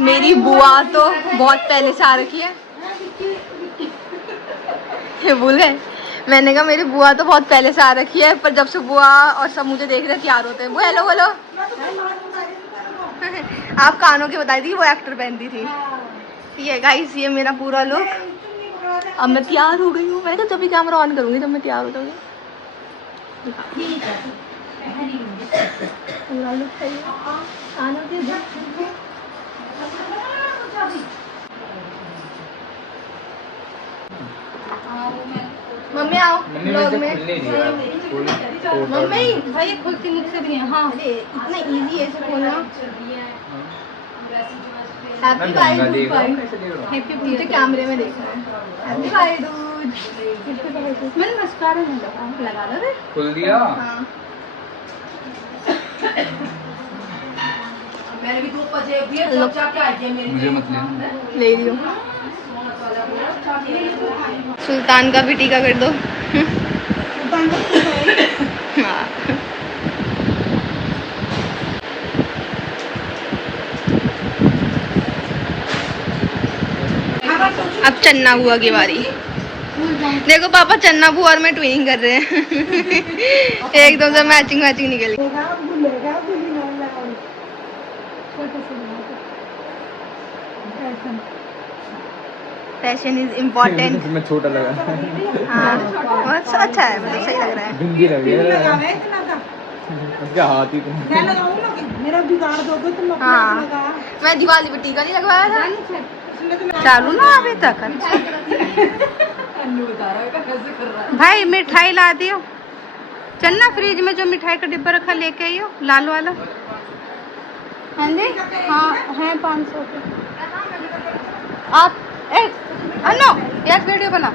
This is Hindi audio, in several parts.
मेरी बुआ तो बहुत पहले से आ रखी है। ये भूल गए, मैंने कहा मेरी बुआ तो बहुत पहले से आ रखी है, पर जब से बुआ और सब मुझे देख रहे तैयार होते हैं। वो हेलो बोलो। आप कानों की बताई थी, वो एक्टर पहनती थी। ये गाइस, ये मेरा पूरा लुक। अब मैं तैयार हो गई हूँ। मैं तो जब भी कैमरा ऑन करूँगी जब मैं तैयार हो जाऊँगी। पूरा लुक सही है। मम्मी आओ व्लॉग में। मम्मी भाई ये खुलती मुझसे भी है। हाँ इतना इजी है इसे खोलना। हैप्पी भाई दूज भाई, हैप्पी मुझे कैमरे में देख रहा है। हैप्पी भाई दूज। मैंने मस्कारा नहीं लगा दो। खुल दिया। हाँ मैंने भी 2 बजे जाके आ गया। मुझे मत ले लियो। सुल्तान का भी टीका कर दो। हाँ। अब चन्ना बुआ की बारी। देखो पापा चन्ना बुआ और मैं ट्विनिंग कर रहे हैं। एकदम से मैचिंग निकल गई। Fashion is important. मैं छोटा लगा। हाँ अच्छा है, मतलब सही लग रहा है। भिंडी लग रही है क्या हाथ ही तुम। मेरा बिगाड़ दोगे तुम। हाँ मैं दिवाली पे टीका नहीं लगवाया था। चालू ना अभी तक। भाई मिठाई ला दियो। चन्ना फ्रिज में जो मिठाई का डिब्बा रखा लेके आइयो, लाल वाला। हाँ जी हाँ है 500 के। आप अनो एक वीडियो बना।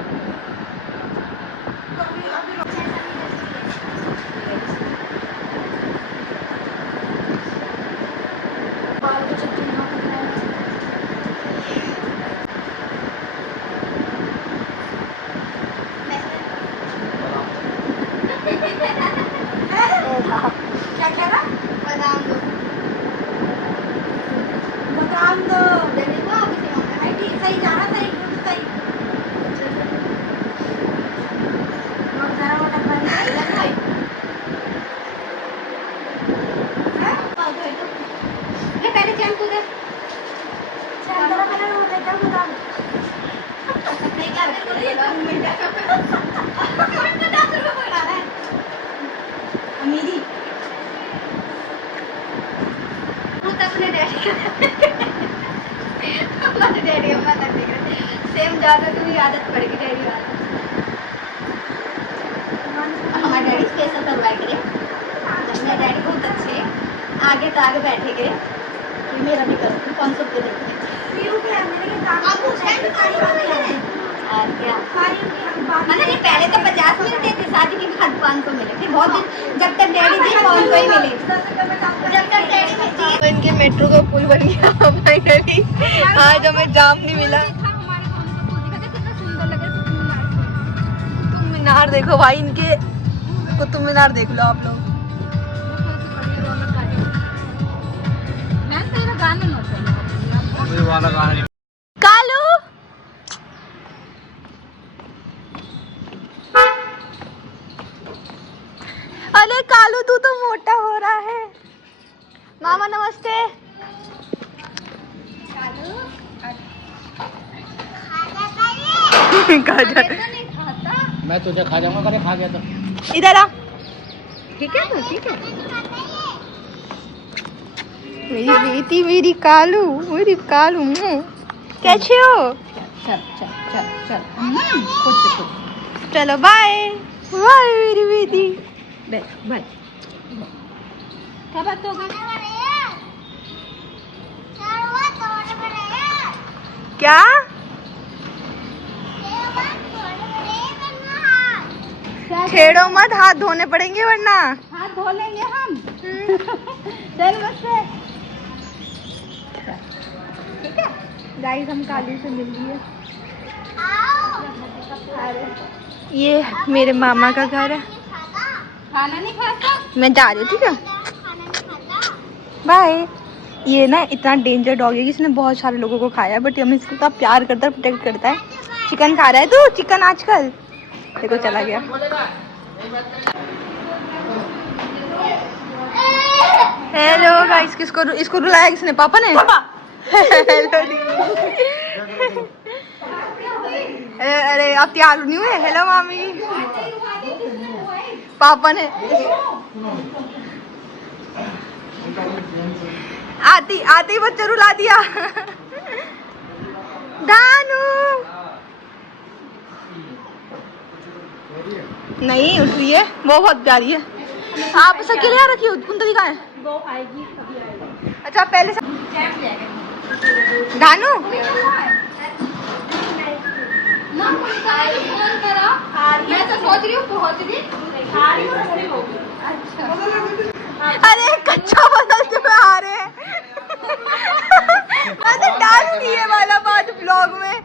क्या कह रहा? बादाम दो। बादाम दो। सही जा रहा सही सही। पहले चैम्पू दे। अमीरी अपने डैडी अम्मा तक देख रहे सेम ज्यादा तुम्हें आदत पड़ेगी डैडी वाला। हमारे डैडी स्पेशल करवाए गए। मेरे डैडी बहुत अच्छे आगे तो आगे बैठे गए। मेरा भी कर 500 रुपये देते। मतलब ये पहले तो 50 मिलते थे, शादी के बाद 500 मिले। फिर बहुत दिन जब तक डैडी जी 500 ही मिले। जब तक डैडी जी इनके मेट्रो का पुल बन गया फाइनली। आज हमें जाम नहीं मिला। कुतुब मीनार देखो भाई, इनके कुतुब मीनार देख लो आप लोग। कालू अरे कालू तू तो मोटा हो रहा है। मामा नमस्ते। मैं तुझे खा जाऊंगा। करे खा गया तो इधर आ। ठीक है तो ठीक है। मेरी बेटी मेरी कालू कैसे हो? चल चल चल चल चलो बाय बाय मेरी बेटी। बाय। क्या बात होगा? क्या छेड़ो मत, हाथ धोने पड़ेंगे वरना। हाथ धो लेंगे हम। चल बच्चे। ठीक है गाइस, हम कालू से मिल लिए। ये मेरे मामा का घर है। खाना नहीं खाता? मैं जा रही हूँ। ठीक है बाय। ये ना इतना डेंजर डॉग है कि इसने बहुत सारे लोगों को खाया है, बट हमें इसको इतना प्यार करता है, प्रोटेक्ट करता है। चिकन खा रहा है तू, चिकन आजकल देखो चला गया। हेलो गाइस, इसको रुलाया किसने? पापा ने? अरे आप तैयार नहीं हुए? हेलो मामी। पापा ने आते बच्चा रुला दिया। दानू नहीं उठ रही है, वो बहुत प्यारी है। आप सब के लिए रखी हो? कुंतली कहाँ है? वो आएगी, अभी आएगी। अच्छा पहले दानू मैं तो सोच रही हूँ पहुँच रही। अरे कच्चा बदलते हुए आ रहे हैं। मैं तो डालूंगी ये वाला बात ब्लॉग में।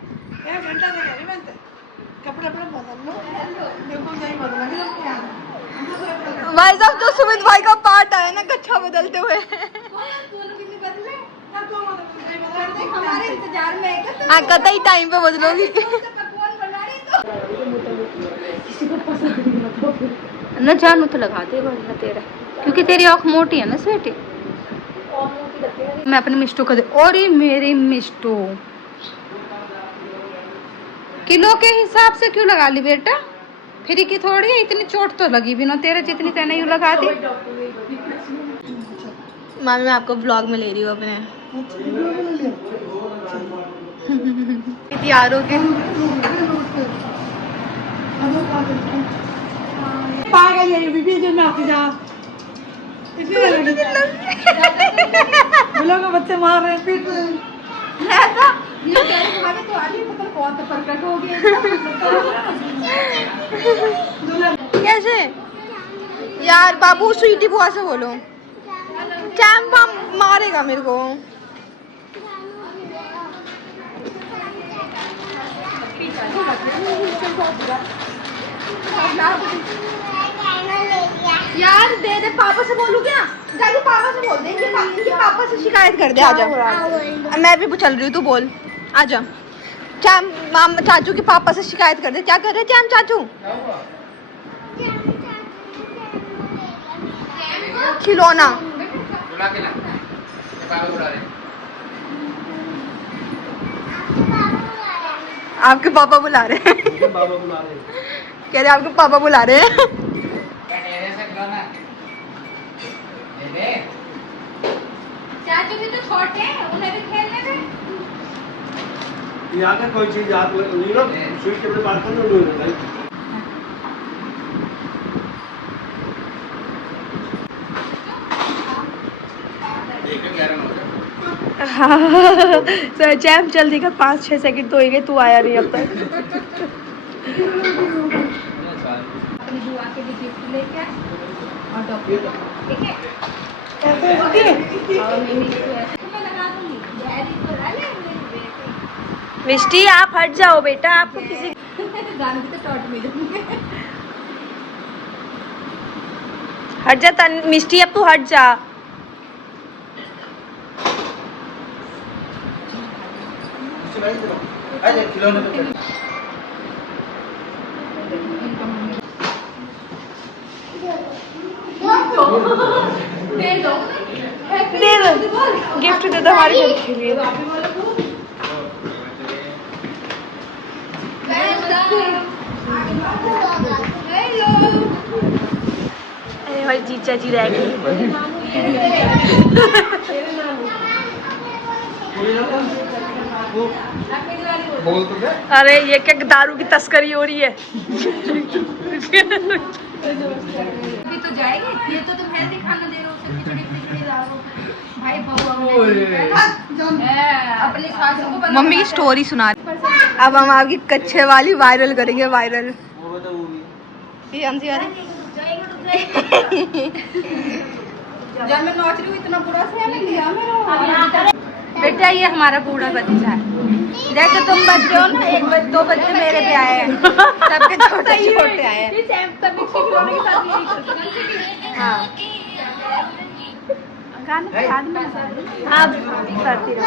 भाई साहब जो सुमित भाई का पार्ट आया ना कच्चा बदलते हुए, हाँ कतई टाइम पे बदलोगी। न जानू तो लगाते बढ़िया तेरा, क्योंकि तेरी आँख मोटी है ना स्वेटी। मैं अपने मिष्टू को दे। और ये मेरी मिष्टू किलो के हिसाब से क्यों लगा ली बेटा? फिर की थोड़ी है, इतनी चोट तो लगी भी ना तेरे जितनी तेने यूँ लगा दी। मामी मैं आपको ब्लॉग में ले रही हूँ अपने। तैयार हो के पागल है बीबी जो नाती जा लोग बच्चे मार रहे हैं पीट रहे कैसे यार? बाबू स्वीटी बुआ से बोलो, चैम्पा मारेगा मेरे को। यार दे दे, पापा से बोलूं क्या? जाके पापा से बोल दे कि पापा से शिकायत कर दे। आजा, मैं भी चल रही हूँ, तू बोल। आजा चैम मामा चाचू के पापा से शिकायत कर दे। क्या कर रहे चैम चाचू? खिलौना आपके पापा बुला रहे हैं। कह रहे आपके पापा बुला रहे हैं। चाचू भी तो छोटे हैं, उन्हें भी खेलने दे। यहाँ का कोई चीज याद नहीं ना, स्वीट के अपने बात करने दो भाई। हाँ जैम जल्दी कर, 5-6 सेकंड तो हो गए, तू आया नहीं अब तक। अपनी बुआ के लिए गिफ्ट लेके आए और डॉक्टर, ठीक है? मिष्टी आप हट जाओ बेटा, आपको किसी गाने की तो टॉट मिलेंगे। हट जा मिष्टी, अब तू हट जा। दे दो गिफ्ट दे दो हमारे घर के लिए। अरे भाई जीजा जी रह गई। अरे ये क्या दारू की तस्करी हो रही है? अभी तो जाएगी, ये तो तुम हेल्दी खाना दे रहे हो, खिचड़ी ला रहे हो भाई। अपनी सासू को मम्मी की स्टोरी सुना। अब हम आपकी कच्चे वाली वायरल करेंगे, वायरल। ये हमसे जब मैं नाच रही हूँ इतना बुरा से हमें लिया मेरा। बेटा ये हमारा बूढ़ा बच्चा है, जैसे तुम बच्चे हो ना, 1-2 बच्चे मेरे पे आए हैं, सबके छोटे छोटे आए हैं। हाँ गाना याद में आप करती रहो।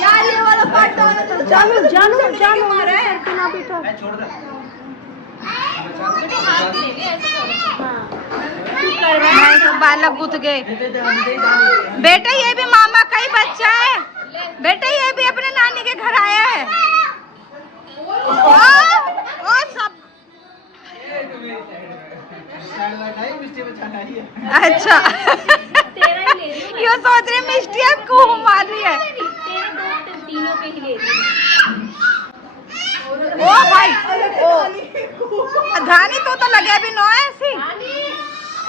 यार ये वाला पार्ट तो जानू जानू जानू मारा है ना बेटा। छोड़ दे। बालक गुथ गए। बेटा ये भी मामा का ही बच्चा है। बेटा ये भी अपने नानी के घर आया है। ओ सब अच्छा ये सोच रहे मिष्टी आपको मार रही है। ओ भाई ओ धानी तो लगे भी नो ऐसी।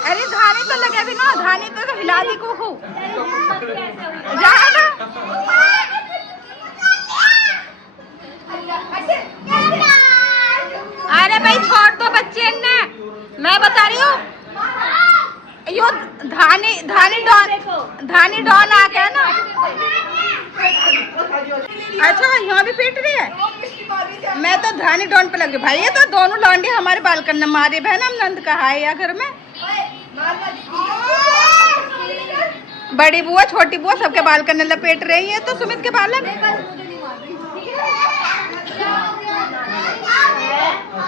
अरे धानी तो लगे भी ना, धानी तो हिला दी को जाएगा। अरे भाई छोड़ दो बच्चे ने, मैं बता रही हूँ यो धानी धानी डॉन आ गया ना। अच्छा यहाँ भी पीट रही है। मैं तो धानी डॉन पे लग गई भाई। ये तो दोनों लौंडी हमारे बालकन ने मारे बहन। हम नंद का है या घर में बड़ी बुआ छोटी बुआ सबके बालकन ने लपेट रही है। तो सुमित के बालक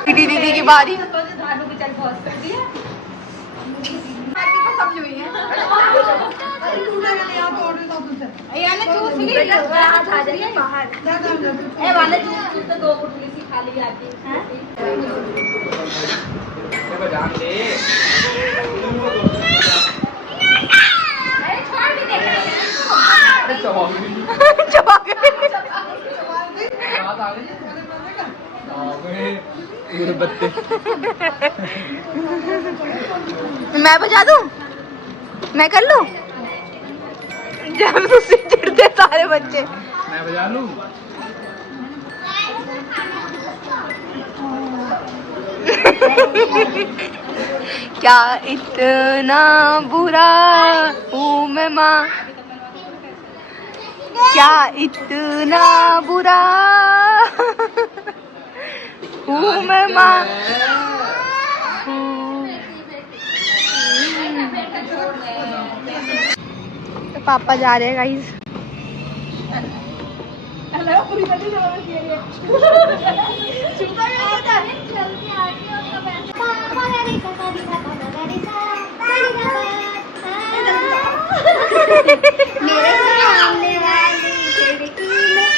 दीदी की बारी। मैं बजा दूं, मैं कर लूं जब तुझसे चिढ़ते सारे बच्चे। मैं बजा लूं। क्या इतना बुरा हूँ मैं माँ, क्या इतना बुरा हूँ मैं माँ। तो पापा जा रहे हैं गाइस। मेरे सामने वाली खिड़की में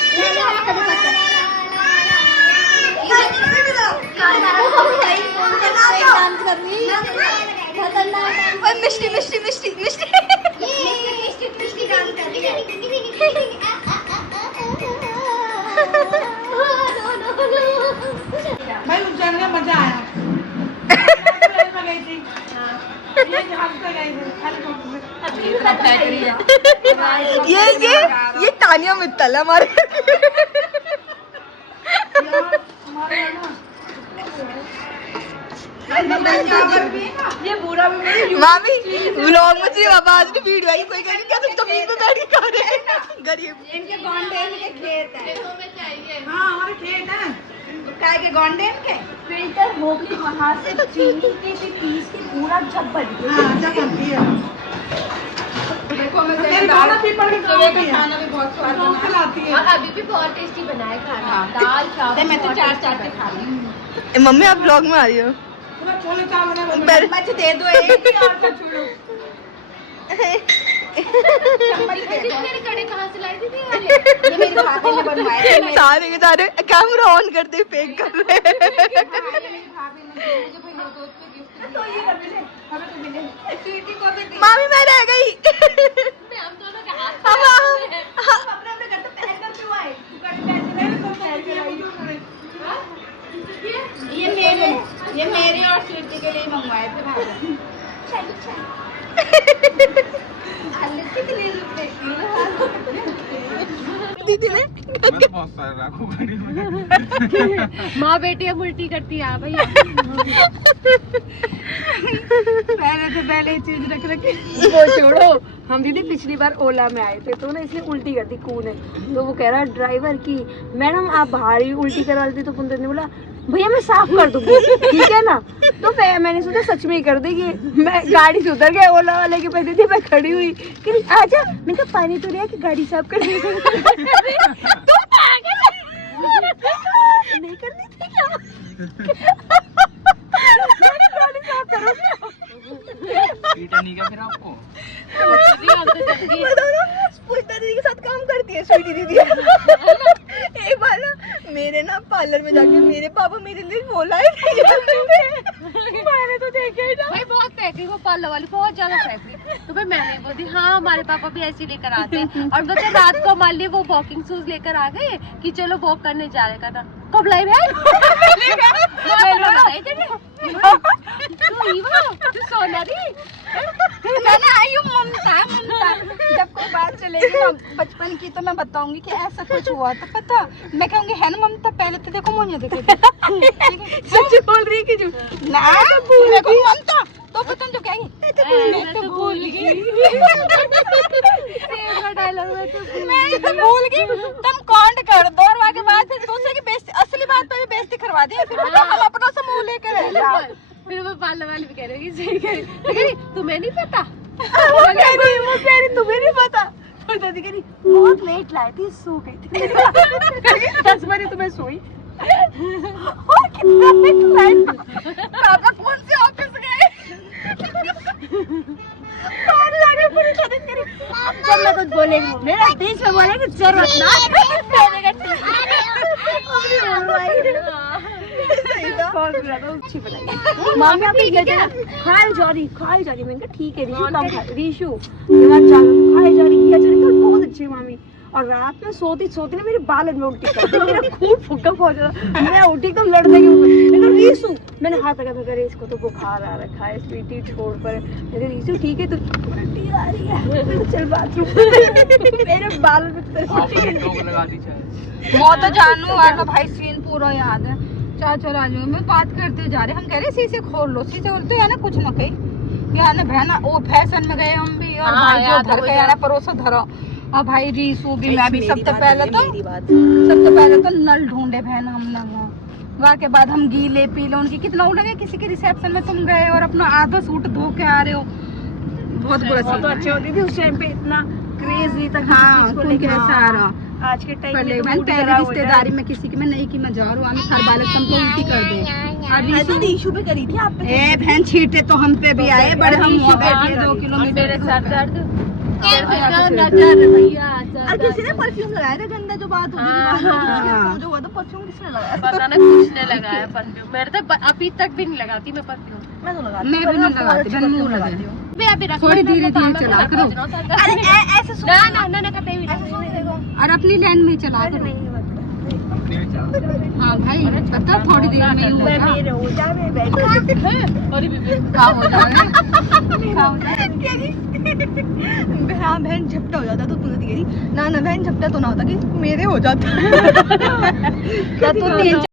मिष्टी मिष्टी मिष्टी मिष्टी मिष्टी डांस कर रही है। भाई उज्जैन में मजा आया। ये तानिया मित्तल है हमारे। ये बुरा भी मामी व्लॉग में सिर्फ आवाज नहीं वीडियो आई। कोई क्या तुम जमीन पे बैठ के खा रहे हैं गरीब। इनके गॉन्डेन के खेत है। हाँ हमारे खेत है। काय के गॉन्डेन के फिल्टर होगी वहाँ से चीनी के पीस के पूरा जब बन गया। हाँ जब बनती है। देखो मैं मेरी दोनों पीपल की खाना भी बहुत स्वाद खिलाती है। और अभी भी बहुत टेस्टी बनाए खाना। दाल चावल मैं तो चार चार के खा रही हूँ। मम्मी आप व्लॉग में आ रही हो। छोले चावल चम्मच दे दो एक ही और तो छुड़ो। मेरे कड़े कहाँ से लाई थी ये वाले? ये मेरी भाभी ने बनवाए थे। सारे के सारे कैमरा ऑन करते फेक कर रहे हैं। मेरी भाभी ने मुझे भैया दोस्त को गिफ्ट दिया। तो ये मिले हमें तो मिले स्वीटी को भी दी। मामी मैं रह गई। हम दोनों का हाथ हम अपने अपने घर पे पहन कर क्यों आए? तू कट पैसे ले तो पहन के आई। ये मेरे और स्वीटी के लिए मंगवाए थे भाभी। दीदी ने बहुत सारे राखू गाड़ी में। माँ बेटी अब उल्टी करती है भैया। पहले ये चीज रख रखी। वो छोड़ो, हम दीदी पिछली बार ओला में आए थे तो ना इसलिए उल्टी कर दी कू ने। तो वो कह रहा ड्राइवर की मैडम आप बाहर ही उल्टी करवा दी। तो कुंदन ने बोला भैया मैं साफ कर दूंगी, ठीक है ना। तो मैंने सोचा सच में ही कर देगी। मैं गाड़ी से उतर गया, ओला वाले के पैसे थे, मैं खड़ी हुई कि आजा, मैंने कहा पानी तो लिया कि गाड़ी साफ कर दी। तुम पागल नहीं करनी थी क्या? मैंने गाड़ी साफ करो पीटा नहीं क्या फिर आपको? पूछता दीदी के साथ काम करती है स्वीटी दीदी। एक बार ना मेरे ना पार्लर में जाके मेरे पापा मेरे लिए बोला है, मैंने तो देखा ही ना। भाई बहुत फेंकी वो पार्लर वाली, बहुत ज्यादा फेंकी। तो फिर मैंने बोली हाँ हमारे पापा भी ऐसे लेकर आते हैं। और मतलब रात को मान लिया वो वॉकिंग शूज लेकर आ गए कि चलो वॉक करने जा रहे का ना। कब लाई भाई? तू सोनारी मैंने आई हूँ ममता। जब कोई बात चलेगी ना बचपन की तो मैं बताऊंगी कि ऐसा कुछ हुआ तो पता मैं कहूंगी है ना ममता, पहले तो देखो मुझे देखो। सच बोल रही है कि झूठ? ना देखो ममता तो पता जो कहेगी मैं तो भूल गई। डायलॉग में तो मैं तो भूल गई। तुम कांड कर दो और वहाँ के बाद फिर दूसरे की बेइज्जती, असली बात पे भी बेइज्जती करवा दी। फिर हम अपना समूह लेकर रह जाओ। फिर वो पार्लर वाली भी कह रही है सही कह रही, तुम्हें नहीं पता? वो कह रही तुम्हें नहीं पता। और दादी कह रही बहुत लेट लाई थी, सो गई थी। 10 बजे तो मैं सोई। और कितना लेट लाई थी? पापा कौन से ऑफिस गए? और जाके पूरी तारीफ करी। जब मैं कुछ बोलेगी मेरा बीच में बोलेगी जरूरत ना। मामी आप ठीक है खाई जा रही मैंने कहा ठीक है रीशु कम खा रीशु दिमाग चालू खाई जा रही किया जा रही कल बहुत अच्छी मामी। और रात में सोती ना मेरे बाल में उल्टी कर दी, मेरा खून फुक्का पहुंच रहा। मैं उठी तो लड़ गई ऊपर। रीशु मैंने हाथ लगा मैं करे इसको तो बुखार आ रखा है स्वीटी छोड़ पर। मेरे रीशु ठीक है तो उल्टी आ रही है, चल बाथरूम। मेरे बाल में टोक लगा दी चाहे। मैं तो जानू वाला भाई सीन पूरा याद है। चाचा राजू में बात करते जा रहे, हम कह रहे शीशे खोल लो, शीशे खोलते है ना कुछ ना कहीं या ना बहना वो फैशन में गए हम भी और भाई जो धर के आना परोसा धरो। और भाई रीसू भी मैं भी सबसे पहले तो नल ढूंढे बहन हम लोग। वहाँ के बाद हम गीले पीले उनकी कितना उड़े, किसी के रिसेप्शन में तुम गए और अपना आधा सूट धो के आ रहे हो। बहुत बुरा तो अच्छी होती थी उस टाइम पे, इतना क्रेज नहीं था। हाँ सारा आज के टाइम पहले रिश्तेदारी में किसी की मैं नहीं की मैं जा रहा हूँ हर बार तुम तो उल्टी कर दे। रीशु पे करी थी आप पे। ए बहन छींटे तो हम पे भी आए बड़े हम हो गए 2 किलोमीटर। मेरे सर दर्द और किसी ने परफ्यूम लगाया था, गंदा जो बात होती थी जो हुआ तो परफ्यूम किसने लगाया? पता नहीं कुछ ने लगाया परफ्यूम। मेरे तो अभी तक भी नहीं लगाती मैं परफ्यूम। मैं तो लगाती मैं भी नहीं लगाती, मैं मुंह लगाती हूँ। अभी थोड़ी धीरे धीरे चला करो अरे ऐसे ना कभी भी और अपनी लाइन में चला करो। हाँ भाई पता थोड़ी देर में ही होगा। हाँ हो जाएगा। हाँ बहन झपटा हो जाता तो तूने कह रही ना बहन झपटा तो ना होता कि मेरे हो जाता। तो 3